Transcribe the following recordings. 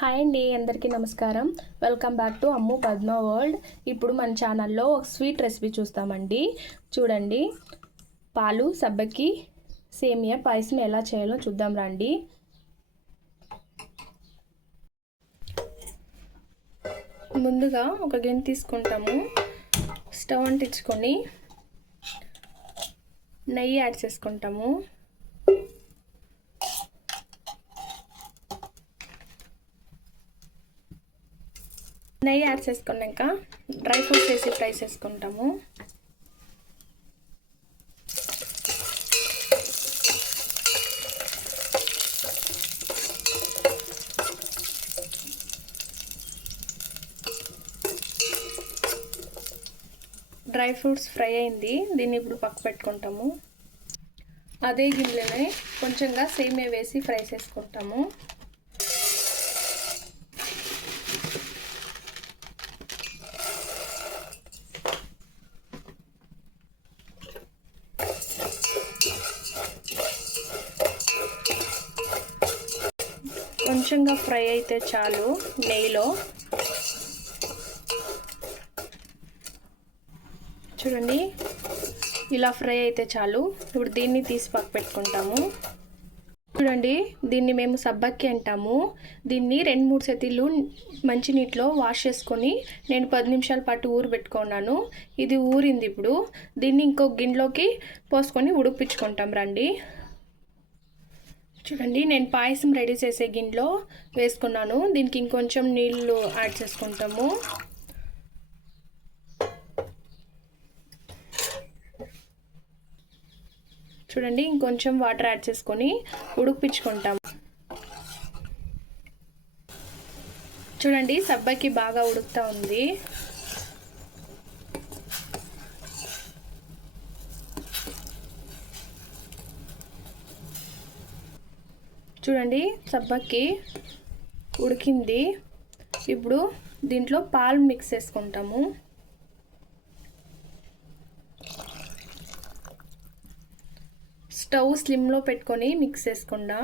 Hi అండి అందరికీ నమస్కారం. Welcome back to Ammu Padma world. ఇప్పుడు మన ఛానల్లో ఒక స్వీట్ రెసిపీ చూస్తామండి. చూడండి పాలు సబ్బకి సేమియా పాయసం ఎలా చేయాలో చూద్దాం రండి. ముందుగా ఒక గిన్నె తీసుకుంటాము. స్టవ్ అంటించుకొని నెయ్యి యాడ్ చేసుకుంటాము. నెయ్యి యాడ్ చేసుకున్నాక డ్రై ఫ్రూట్స్ వేసి ఫ్రై చేసుకుంటాము డ్రై ఫ్రూట్స్ ఫ్రై అయింది. దీన్ని ఇప్పుడు పక్క పెట్టుకుంటాము. అదే గిన్నెలోనే కొంచెంగా సేమే వేసి ఫ్రై చేసుకుంటాము. కొంచెంగా ఫ్రై అయితే చాలు నెయ్యిలో. చూడండి ఇలా ఫ్రై అయితే చాలు. ఇప్పుడు దీన్ని తీసి పక్క పెట్టుకుంటాము. చూడండి దీన్ని మేము సబ్బక్కి అంటాము. దీన్ని రెండు మూడు సెతిళ్ళు మంచి నీటిలో వాష్ చేసుకొని నేను పది నిమిషాల పాటు ఊరు పెట్టుకున్నాను. ఇది ఊరింది ఇప్పుడు. దీన్ని ఇంకో గిన్నెలోకి పోసుకొని ఉడిపించుకుంటాం రండి. చూడండి నేను పాయసం రెడీ చేసే గిన్నెలో వేసుకున్నాను. దీనికి ఇంకొంచెం నీళ్ళు యాడ్ చేసుకుంటాము. చూడండి ఇంకొంచెం వాటర్ యాడ్ చేసుకొని ఉడికిపించుకుంటాము చూడండి సబ్బకి బాగా ఉడుకుతూ ఉంది. చూడండి సబ్బకి ఉడికింది. ఇప్పుడు దీంట్లో పాలు మిక్స్ చేసుకుంటాము. స్టవ్ స్లిమ్లో పెట్టుకొని మిక్స్ చేసుకుండా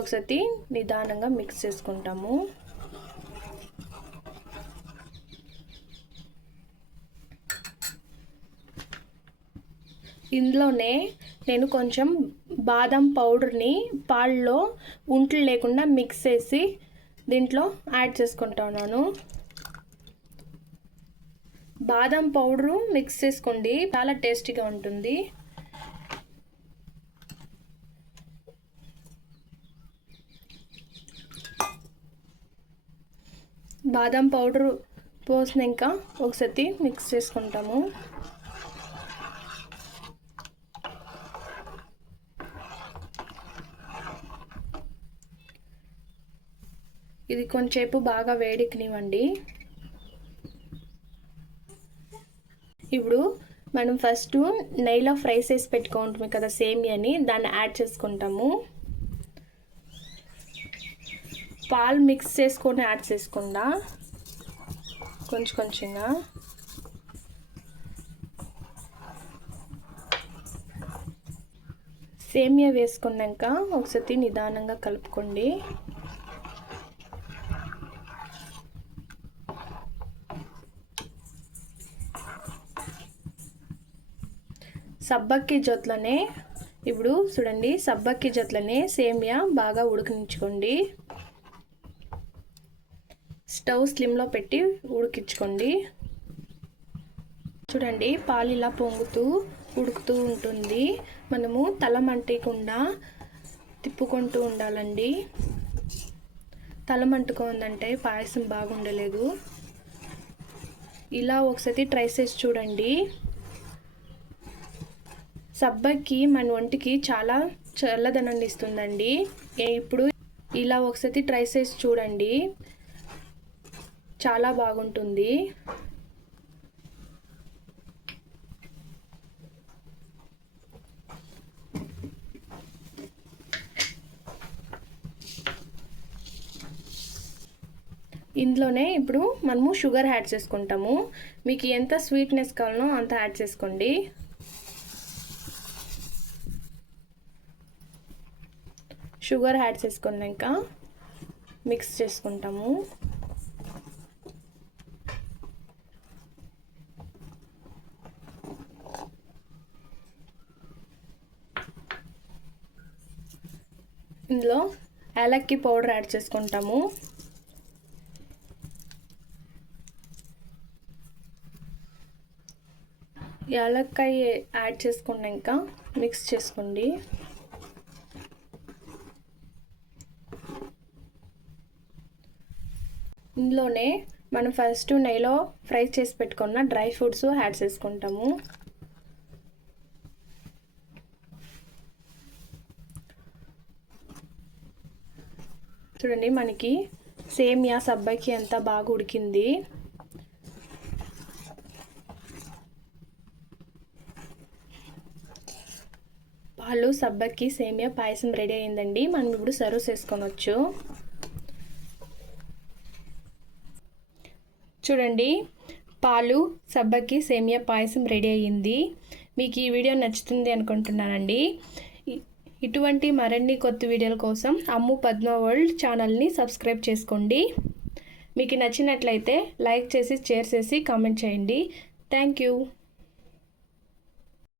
ఒకసారి నిదానంగా మిక్స్ చేసుకుంటాము. ఇందులోనే నేను కొంచెం బాదం పౌడర్ని పాల్లో ఉంట్లు లేకుండా మిక్స్ చేసి దీంట్లో యాడ్ చేసుకుంటున్నాను. బాదం పౌడరు మిక్స్ చేసుకోండి చాలా టేస్టీగా ఉంటుంది. బాదం పౌడరు పోసినాక ఒకసారి మిక్స్ చేసుకుంటాము. ఇది కొంచెంసేపు బాగా వేడెక్కినివ్వండి. ఇప్పుడు మనం ఫస్ట్ నెయ్యిలో ఫ్రై చేసి పెట్టుకుంటాము కదా సేమియాని దాన్ని యాడ్ చేసుకుంటాము. పాలు మిక్స్ చేసుకొని యాడ్ చేసుకుండా కొంచెం కొంచెంగా. సేమియా వేసుకున్నాక ఒకసారి నిదానంగా కలుపుకోండి. సబ్బక్కి జొత్లనే ఇప్పుడు చూడండి సబ్బక్కి జొత్లనే సేమియా బాగా ఉడికించుకోండి. స్టవ్ స్లిమ్లో పెట్టి ఉడికించుకోండి. చూడండి పాలు ఇలా పొంగుతూ ఉడుకుతూ ఉంటుంది. మనము తల మంటకుండా తిప్పుకుంటూ ఉండాలండి. తల మంటుకుందంటే పాయసం బాగుండలేదు. ఇలా ఒకసారి ట్రై చేసి చూడండి. సబ్బకి మన ఒంటికి చాలా చల్లదనాన్ని ఇస్తుందండి. ఇప్పుడు ఇలా ఒకసారి ట్రై చేసి చూడండి. చాలా బాగుంటుంది. ఇందులోనే ఇప్పుడు మనము షుగర్ యాడ్ చేసుకుంటాము. మీకు ఎంత స్వీట్నెస్ కావాలనో అంత యాడ్ చేసుకోండి. షుగర్ యాడ్ చేసుకున్నాక మిక్స్ చేసుకుంటాము. ఇందులో యాలక్కి పౌడర్ యాడ్ చేసుకుంటాము. యాలక్కాయ యాడ్ చేసుకున్నాక మిక్స్ చేసుకోండి. ఇందులోనే మనం ఫస్ట్ నెయ్యిలో ఫ్రై చేసి పెట్టుకున్న డ్రై ఫ్రూట్స్ యాడ్ చేసుకుంటాము చూడండి మనకి సేమియా సబ్బాకి ఎంత బాగా ఉడికింది. పాలు సబ్బకి సేమియా పాయసం రెడీ అయిందండి. మనం ఇప్పుడు సర్వ్ చేసుకోవచ్చు చూడండి. పాలు సబ్బకి సేమియా పాయసం రెడీ అయ్యింది. మీకు ఈ వీడియో నచ్చుతుంది అనుకుంటున్నానండి. ఇటువంటి మరిన్ని కొత్త వీడియోల కోసం అమ్ము పద్మ వరల్డ్ ఛానల్ని సబ్స్క్రైబ్ చేసుకోండి. మీకు నచ్చినట్లయితే లైక్ చేసి షేర్ చేసి కామెంట్ చేయండి. Thank you.